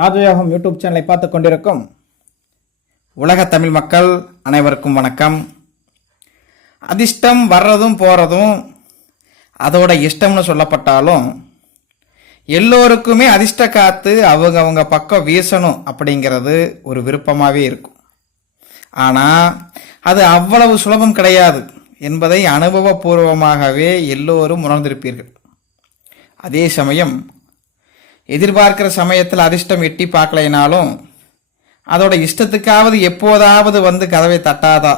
ராஜயோகம் யூடியூப் சேனலை பார்த்து கொண்டிருக்கும் உலக தமிழ் மக்கள் அனைவருக்கும் வணக்கம். அதிர்ஷ்டம் வர்றதும் போகிறதும் அதோட இஷ்டம்னு சொல்லப்பட்டாலும் எல்லோருக்குமே அதிர்ஷ்ட காற்று அவங்க அவங்க பக்கம் வீசணும் அப்படிங்கிறது ஒரு விருப்பமாகவே இருக்கும். ஆனால் அது அவ்வளவு சுலபம் கிடையாது என்பதை அனுபவபூர்வமாகவே எல்லோரும் உணர்ந்திருப்பீர்கள். அதே சமயம் எதிர்பார்க்கிற சமயத்தில் அதிர்ஷ்டம் எட்டி பார்க்கலைனாலும் அதோட இஷ்டத்துக்காவது எப்போதாவது வந்து கதவை தட்டாதா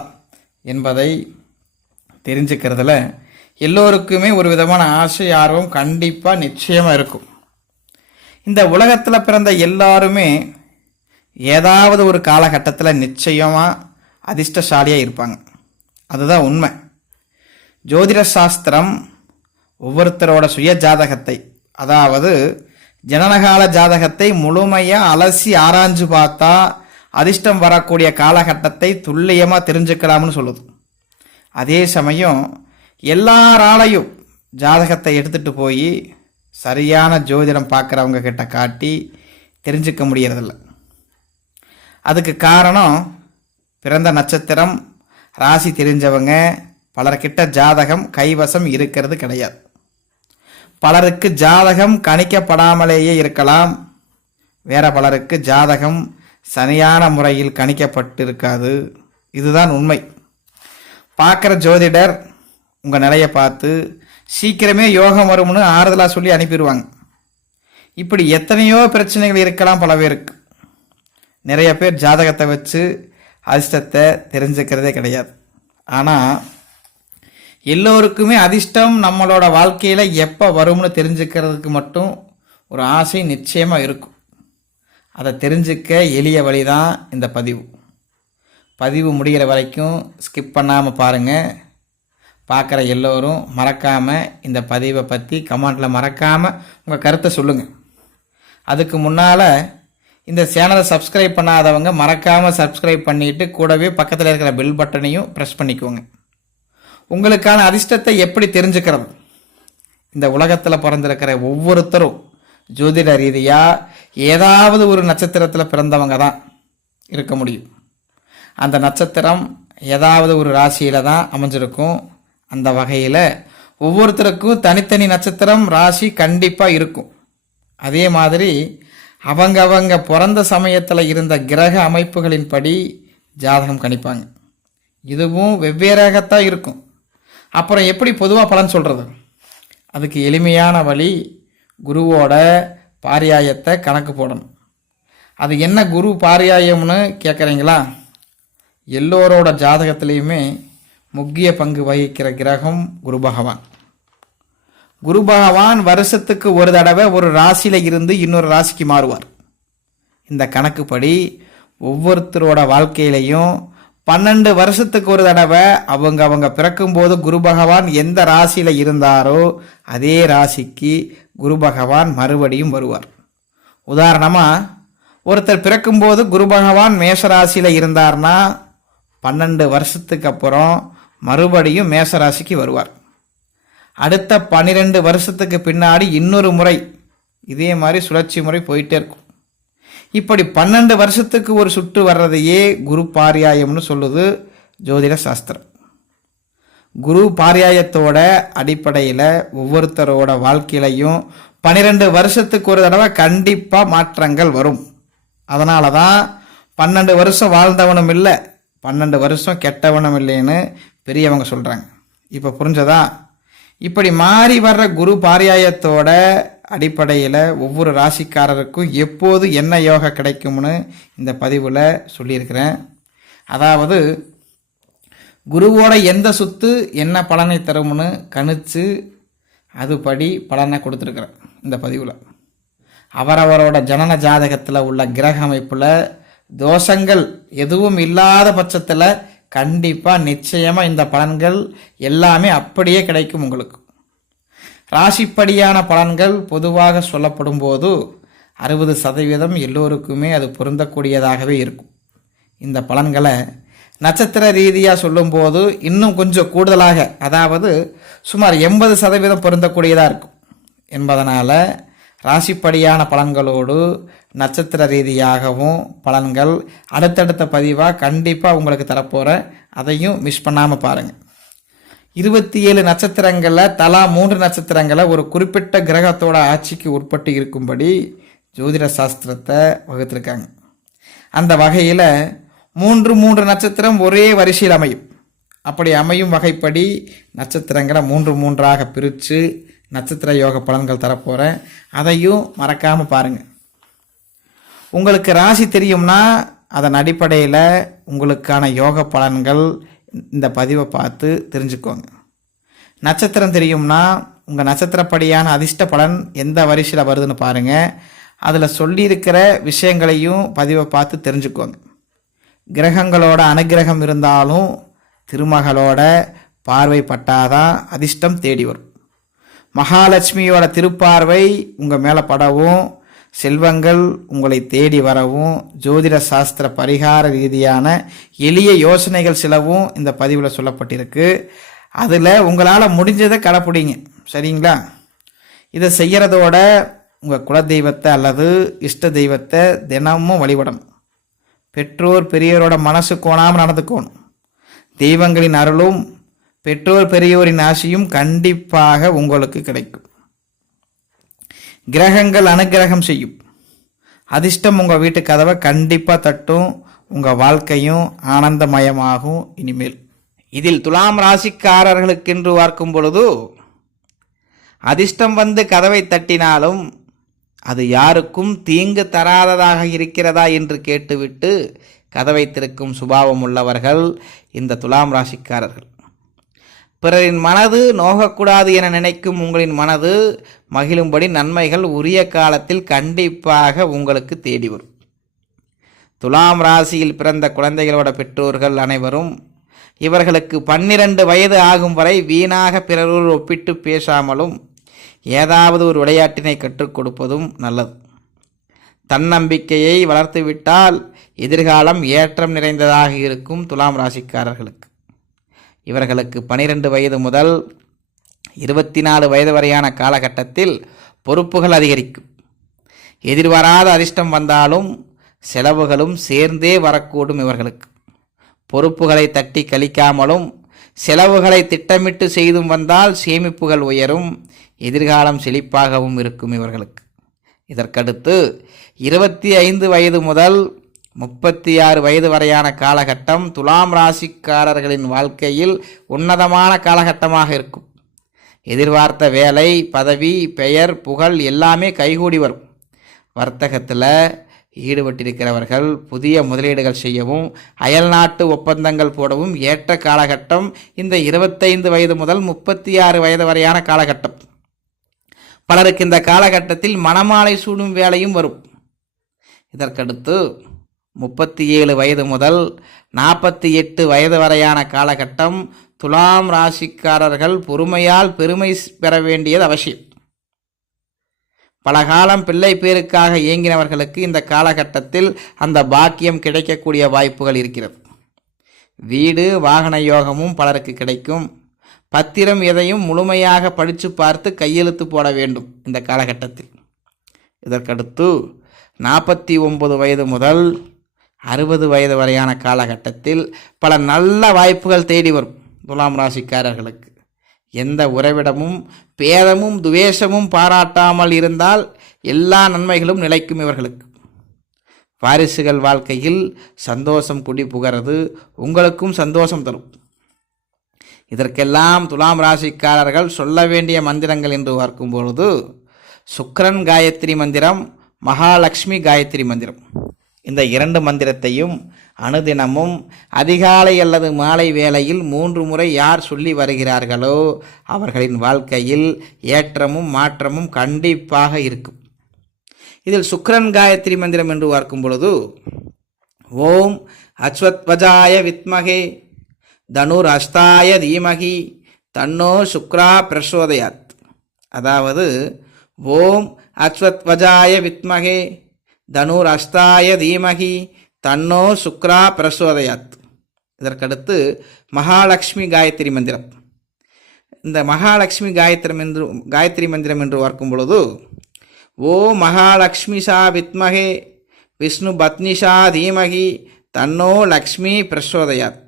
என்பதை தெரிஞ்சுக்கிறதுல எல்லோருக்குமே ஒரு விதமான ஆசை ஆர்வம் கண்டிப்பாக நிச்சயமாக இருக்கும். இந்த உலகத்தில் பிறந்த எல்லாருமே ஏதாவது ஒரு காலகட்டத்தில் நிச்சயமாக அதிர்ஷ்டசாலியாக இருப்பாங்க. அதுதான் உண்மை. ஜோதிட சாஸ்திரம் ஒவ்வொருத்தரோட சுய ஜாதகத்தை அதாவது ஜனனகால ஜாதகத்தை முழுமையாக அலசி ஆராய்ஞ்சு பார்த்தா அதிர்ஷ்டம் வரக்கூடிய காலகட்டத்தை துல்லியமாக தெரிஞ்சுக்கலாம்னு சொல்லுது. அதே சமயம் எல்லாராலையும் ஜாதகத்தை எடுத்துகிட்டு போய் சரியான ஜோதிடம் பார்க்குறவங்க கிட்ட காட்டி தெரிஞ்சுக்க முடியறதில்ல. அதுக்கு காரணம் பிறந்த நட்சத்திரம் ராசி தெரிஞ்சவங்க பலர்கிட்ட ஜாதகம் கைவசம் இருக்கிறது கிடையாது. பலருக்கு ஜாதகம் கணிக்கப்படாமலேயே இருக்கலாம். வேற பலருக்கு ஜாதகம் சரியான முறையில் கணிக்கப்பட்டிருக்காது. இதுதான் உண்மை. பார்க்குற ஜோதிடர் உங்கள் நிலையை பார்த்து சீக்கிரமே யோகம் வரும்னு ஆறுதலாக சொல்லி அனுப்பிடுவாங்க. இப்படி எத்தனையோ பிரச்சனைகள் இருக்கலாம் பல பேருக்கு. நிறைய பேர் ஜாதகத்தை வச்சு அதிர்ஷ்டத்தை தெரிஞ்சுக்கிறதே கிடையாது. ஆனால் எல்லோருக்குமே அதிர்ஷ்டம் நம்மளோட வாழ்க்கையில் எப்போ வரும்னு தெரிஞ்சுக்கிறதுக்கு மட்டும் ஒரு ஆசை நிச்சயமாக இருக்கும். அதை தெரிஞ்சுக்க எளிய வழி தான் இந்த பதிவு. பதிவு முடிகிற வரைக்கும் ஸ்கிப் பண்ணாமல் பாருங்கள் பார்க்குற எல்லோரும் மறக்காமல் இந்த பதிவை பற்றி கமெண்டில் மறக்காமல் உங்கள் கருத்தை சொல்லுங்கள் அதுக்கு முன்னால் இந்த சேனலை சப்ஸ்கிரைப் பண்ணாதவங்க மறக்காமல் சப்ஸ்கிரைப் பண்ணிவிட்டு கூடவே பக்கத்தில் இருக்கிற பெல் பட்டனையும் ப்ரெஸ் பண்ணிக்கோங்க. உங்களுக்கான அதிர்ஷ்டத்தை எப்படி தெரிஞ்சுக்கிறது இந்த உலகத்தில் பிறந்திருக்கிற ஒவ்வொருத்தரும் ஜோதிட ரீதியாக ஏதாவது ஒரு நட்சத்திரத்தில் பிறந்தவங்க தான் இருக்க முடியும். அந்த நட்சத்திரம் ஏதாவது ஒரு ராசியில் தான் அமைஞ்சிருக்கும். அந்த வகையில் ஒவ்வொருத்தருக்கும் தனித்தனி நட்சத்திரம் ராசி கண்டிப்பாக இருக்கும். அதே மாதிரி அவங்க அவங்க பிறந்த சமயத்தில் இருந்த கிரக அமைப்புகளின்படி ஜாதகம் கணிப்பாங்க. இதுவும் வெவ்வேறாகத்தான் இருக்கும். அப்புறம் எப்படி பொதுவாக பலன் சொல்கிறது அதுக்கு எளிமையான வழி குருவோட பாரியாயத்தை கணக்கு போடணும். அது என்ன குரு பாரியாயம்னு கேட்குறீங்களா எல்லோரோட ஜாதகத்திலையுமே முக்கிய பங்கு வகிக்கிற கிரகம் குரு பகவான். குரு பகவான் வருஷத்துக்கு ஒரு தடவை ஒரு ராசியில் இருந்து இன்னொரு ராசிக்கு மாறுவார். இந்த கணக்குப்படி ஒவ்வொருத்தரோட வாழ்க்கையிலையும் பன்னெண்டு வருஷத்துக்கு ஒரு தடவை அவங்க அவங்க பிறக்கும்போது குரு பகவான் எந்த ராசியில் இருந்தாரோ அதே ராசிக்கு குரு பகவான் மறுபடியும் வருவார். உதாரணமாக ஒருத்தர் பிறக்கும்போது குரு பகவான் மேஷ ராசியில இருந்தார்னா பன்னெண்டு வருஷத்துக்கு அப்புறம் மறுபடியும் மேச ராசிக்கு வருவார். அடுத்த பன்னிரெண்டு வருஷத்துக்கு பின்னாடி இன்னொரு முறை இதே மாதிரி சுழற்சி முறை போயிட்டே இருக்கும். இப்படி பன்னெண்டு வருஷத்துக்கு ஒரு சுற்று வர்றதையே குரு பாரியாயம்னு சொல்லுது ஜோதிட சாஸ்திரம். குரு பாரியாயத்தோட அடிப்படையில் ஒவ்வொருத்தரோட வாழ்க்கையிலையும் பன்னிரெண்டு வருஷத்துக்கு ஒரு தடவை கண்டிப்பாக மாற்றங்கள் வரும். அதனால தான் பன்னெண்டு வருஷம் வாழ்ந்தவனும் இல்லை பன்னெண்டு வருஷம் கெட்டவனும் இல்லைன்னு பெரியவங்க சொல்கிறாங்க இப்போ புரிஞ்சதா? இப்படி மாறி வர்ற குரு பாரியாயத்தோட அடிப்படையில் ஒவ்வொரு ராசிக்காரருக்கும் எப்போது என்ன யோகா கிடைக்கும்னு இந்த பதிவில் சொல்லியிருக்கிறேன். அதாவது குருவோட எந்த சுத்து என்ன பலனை தரும்னு கணிச்சு அதுபடி பலனை கொடுத்துருக்குறேன் இந்த பதிவில். அவரவரோட ஜனன ஜாதகத்தில் உள்ள கிரக அமைப்பில் தோஷங்கள் எதுவும் இல்லாத பட்சத்தில் கண்டிப்பாக நிச்சயமாக இந்த பலன்கள் எல்லாமே அப்படியே கிடைக்கும் உங்களுக்கு. ராசிப்படியான பலன்கள் பொதுவாக சொல்லப்படும் போது அறுபது சதவீதம் எல்லோருக்குமே அது பொருந்தக்கூடியதாகவே இருக்கும். இந்த பலன்களை நட்சத்திர ரீதியாக சொல்லும்போது இன்னும் கொஞ்சம் கூடுதலாக அதாவது சுமார் எண்பது சதவீதம் பொருந்தக்கூடியதாக இருக்கும். என்பதனால் ராசிப்படியான பலன்களோடு நட்சத்திர ரீதியாகவும் பலன்கள் அடுத்தடுத்த பதிவாக கண்டிப்பாக உங்களுக்கு தரப்போகிறேன் அதையும் மிஸ் பண்ணாமல் பாருங்கள் இருபத்தி ஏழு நட்சத்திரங்களில் தலா மூன்று நட்சத்திரங்களை ஒரு குறிப்பிட்ட கிரகத்தோட ஆட்சிக்கு உட்பட்டு இருக்கும்படி ஜோதிட சாஸ்திரத்தை வகுத்திருக்காங்க. அந்த வகையில் மூன்று மூன்று நட்சத்திரம் ஒரே வரிசையில் அமையும். அப்படி அமையும் வகைப்படி நட்சத்திரங்களை மூன்று மூன்றாக பிரித்து நட்சத்திர யோக பலன்கள் தரப்போகிறேன் அதையும் மறக்காமல் பாருங்கள் உங்களுக்கு ராசி தெரியும்னா அதன் அடிப்படையில் உங்களுக்கான யோக பலன்கள் இந்த பதிவை பார்த்து தெரிஞ்சுக்கோங்க. நட்சத்திரம் தெரியும்னா உங்கள் நட்சத்திரப்படியான அதிர்ஷ்ட பலன் எந்த வரிசையில் வருதுன்னு பாருங்கள் அதில் சொல்லியிருக்கிற விஷயங்களையும் பதிவை பார்த்து தெரிஞ்சுக்கோங்க. கிரகங்களோட அனுகிரகம் இருந்தாலும் திருமகளோட பார்வைப்பட்டாதான் அதிர்ஷ்டம் தேடி வரும். மகாலட்சுமியோட திருப்பார்வை உங்கள் மேலே படவும் செல்வங்கள் உங்களை தேடி வரவும் ஜோதிட சாஸ்திர பரிகார ரீதியான எளிய யோசனைகள் சிலவும் இந்த பதிவில் சொல்லப்பட்டிருக்கு. அதில் உங்களால் முடிஞ்சதை கடைப்பிடிங்க. சரிங்களா? இதை செய்கிறதோட உங்கள் குலதெய்வத்தை அல்லது இஷ்ட தெய்வத்தை தினமும் வழிபடணும். பெற்றோர் பெரியோரோட மனசு கோணாமல் நடந்துக்கணும். தெய்வங்களின் அருளும் பெற்றோர் பெரியோரின் ஆசையும் கண்டிப்பாக உங்களுக்கு கிடைக்கும். கிரகங்கள் அனுகிரகம் செய்யும். அதிர்ஷ்டம் உங்கள் வீட்டு கதவை கண்டிப்பாக தட்டும். உங்கள் வாழ்க்கையும் ஆனந்தமயமாகும் இனிமேல். இதில் துலாம் ராசிக்காரர்களுக்கென்று பார்க்கும் பொழுது அதிர்ஷ்டம் வந்து கதவை தட்டினாலும் அது யாருக்கும் தீங்கு தராததாக இருக்கிறதா என்று கேட்டுவிட்டு கதவை திறக்கும் சுபாவம் உள்ளவர்கள் இந்த துலாம் ராசிக்காரர்கள். பிறரின் மனது நோகக்கூடாது என நினைக்கும் உங்களின் மனது மகிழும்படி நன்மைகள் உரிய காலத்தில் கண்டிப்பாக உங்களுக்கு தேடி வரும். துலாம் ராசியில் பிறந்த குழந்தைகளோட பெற்றோர்கள் அனைவரும் இவர்களுக்கு பன்னிரண்டு வயது ஆகும் வரை வீணாக பிறரோடு ஒப்பிட்டு பேசாமலும் ஏதாவது ஒரு விளையாட்டினை கற்றுக் கொடுப்பதும் நல்லது. தன்னம்பிக்கையை வளர்த்துவிட்டால் எதிர்காலம் ஏற்றம் நிறைந்ததாக இருக்கும் துலாம் ராசிக்காரர்களுக்கு. இவர்களுக்கு பனிரெண்டு வயது முதல் இருபத்தி நாலு வயது வரையான காலகட்டத்தில் பொறுப்புகள் அதிகரிக்கும். எதிர்வராத அதிர்ஷ்டம் வந்தாலும் செலவுகளும் சேர்ந்தே வரக்கூடும் இவர்களுக்கு. பொறுப்புகளை தட்டி கழிக்காமலும் செலவுகளை திட்டமிட்டு செய்தும் வந்தால் சேமிப்புகள் உயரும் எதிர்காலம் செழிப்பாகவும் இருக்கும் இவர்களுக்கு. இதற்கடுத்து இருபத்தி ஐந்து வயது முதல் முப்பத்தி ஆறு வயது வரையான காலகட்டம் துலாம் ராசிக்காரர்களின் வாழ்க்கையில் உன்னதமான காலகட்டமாக இருக்கும். எதிர்பார்த்த வேலை பதவி பெயர் புகழ் எல்லாமே கைகூடி வரும். வர்த்தகத்தில் ஈடுபட்டிருக்கிறவர்கள் புதிய முதலீடுகள் செய்யவும் அயல்நாட்டு ஒப்பந்தங்கள் போடவும் ஏற்ற காலகட்டம் இந்த இருபத்தைந்து வயது முதல் முப்பத்தி ஆறு வயது வரையான காலகட்டம். பலருக்கு இந்த காலகட்டத்தில் மணமாலை சூடும் வேலையும் வரும். இதற்கடுத்து முப்பத்தி ஏழு வயது முதல் நாற்பத்தி எட்டு வயது வரையான காலகட்டம் துலாம் ராசிக்காரர்கள் பொறுமையால் பெருமை பெற வேண்டியது அவசியம். பல காலம் பிள்ளை பேருக்காக இயங்கினவர்களுக்கு இந்த காலகட்டத்தில் அந்த பாக்கியம் கிடைக்கக்கூடிய வாய்ப்புகள் இருக்கிறது. வீடு வாகன யோகமும் பலருக்கு கிடைக்கும். பத்திரம் எதையும் முழுமையாக படித்து பார்த்து கையெழுத்து போட வேண்டும் இந்த காலகட்டத்தில். இதற்கடுத்து நாற்பத்தி ஒன்பது வயது முதல் அறுபது வயது வரையான காலகட்டத்தில் பல நல்ல வாய்ப்புகள் தேடி வரும் துலாம் ராசிக்காரர்களுக்கு. எந்த உறவிடமும் பேதமும் துவேஷமும் பாராட்டாமல் இருந்தால் எல்லா நன்மைகளும் நிலைக்கும் இவர்களுக்கு. வாரிசுகள் வாழ்க்கையில் சந்தோஷம் குடி புகிறது உங்களுக்கும் சந்தோஷம் தரும். இதற்கெல்லாம் துலாம் ராசிக்காரர்கள் சொல்ல வேண்டிய மந்திரங்கள் என்று பார்க்கும் பொழுது காயத்ரி மந்திரம் மகாலட்சுமி காயத்ரி மந்திரம். இந்த இரண்டு மந்திரத்தையும் அனுதினமும் அதிகாலை அல்லது மாலை வேளையில் மூன்று முறை யார் சொல்லி வருகிறார்களோ அவர்களின் வாழ்க்கையில் ஏற்றமும் மாற்றமும் கண்டிப்பாக இருக்கும். இதில் சுக்ரன் காயத்ரி மந்திரம் என்று பார்க்கும் பொழுது ஓம் அஸ்வத்வஜாய வித்மகே தனுர் அஸ்தாய தீமகி தன்னோ சுக்ரா பிரசோதயாத். அதாவது ஓம் அஸ்வத்வஜாய வித்மகே தனுர் அஸ்தாய தீமகி தன்னோ சுக்ரா பிரசோதயாத். இதற்கடுத்து மகாலட்சுமி காயத்ரி மந்திரம். இந்த மகாலட்சுமி காயத்ரி மந்திரம் காயத்ரி மந்திரம் என்று பார்க்கும் பொழுது ஓ மகாலட்சுமிஷா வித்மகே விஷ்ணு பத்னிஷா தீமகி தன்னோ லக்ஷ்மி பிரசோதயாத்.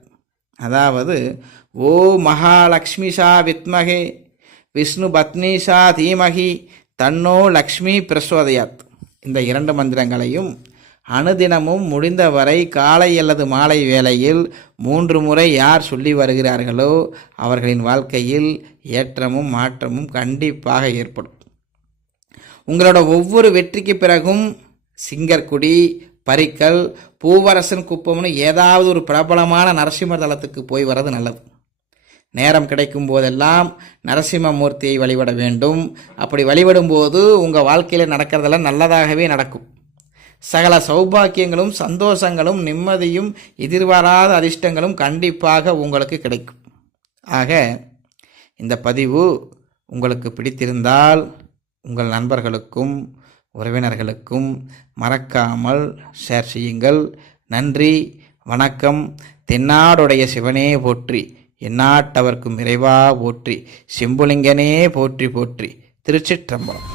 அதாவது ஓ மகாலட்சுமிஷா வித்மகே விஷ்ணு பத்னிஷா தீமகி தன்னோ லக்ஷ்மி பிரசோதயாத். இந்த இரண்டு மந்திரங்களையும் அனுதினமும் முடிந்தவரை காலை அல்லது மாலை வேளையில் மூன்று முறை யார் சொல்லி வருகிறார்களோ அவர்களின் வாழ்க்கையில் ஏற்றமும் மாற்றமும் கண்டிப்பாக ஏற்படும். உங்களோட ஒவ்வொரு வெற்றிக்கு பிறகும் சிங்கர்குடி பரிக்கல் பூவரசன் குப்பம்னு ஏதாவது ஒரு பிரபலமான நரசிம்மர் தலத்துக்கு போய் வர்றது நல்லது. நேரம் கிடைக்கும் போதெல்லாம் நரசிம்மமூர்த்தியை வழிபட வேண்டும். அப்படி வழிபடும் போது உங்கள் வாழ்க்கையில் நடக்கிறதெல்லாம் நல்லதாகவே நடக்கும். சகல சௌபாக்கியங்களும் சந்தோஷங்களும் நிம்மதியும் எதிர்பாராத அதிர்ஷ்டங்களும் கண்டிப்பாக உங்களுக்கு கிடைக்கும். ஆக இந்த பதிவு உங்களுக்கு பிடித்திருந்தால் உங்கள் நண்பர்களுக்கும் உறவினர்களுக்கும் மறக்காமல் ஷேர் செய்யுங்கள். நன்றி வணக்கம். தென்னாடுடைய சிவனே போற்றி. எந்நாட்டவர்க்கும் இறைவா போற்றி செம்புலிங்கனே போற்றி போற்றி. திருச்சிற்றம்பலம்.